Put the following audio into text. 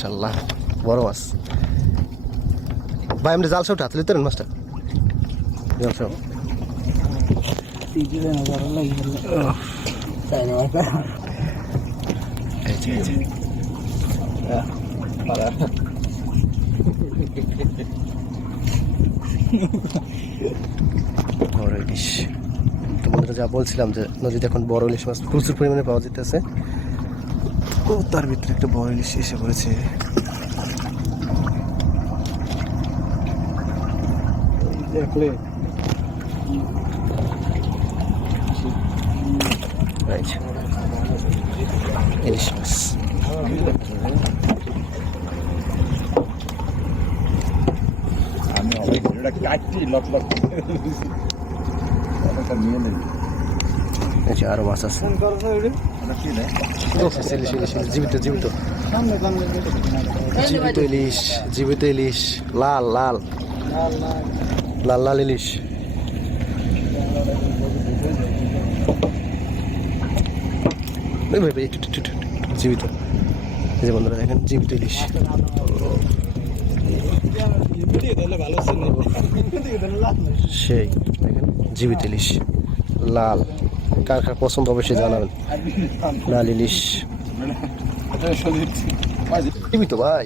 মাশাআল্লাহ বড় মাছ ভাই, আমরা জাল সব হাতে লিতে মাছটা জাল সব বড় ইলিশ। তো বন্ধুরা যা বলছিলাম যে নদীতে এখন বড় ইলিশ মাছ প্রচুর পরিমাণে পাওয়া যেতেছে। ও তার ভিতরে একটা বড় ইলিশ এসে পড়েছে। ইলিশ মাছ আরো মাছ আছে, জীবিত জীবিত জীবিত ইলিশ, জীবিত ইলিশ, লাল লাল লাল লাল ইলিশ। জীবিত এই যে বন্ধুরা দেখেন, জীবিত ইলিশ। সেই দেখেন জীবিত ইলিশ লাল, কার কার পছন্দ অবশ্যই জানাবেন। লাল ইলিশ জীবিত ভাই।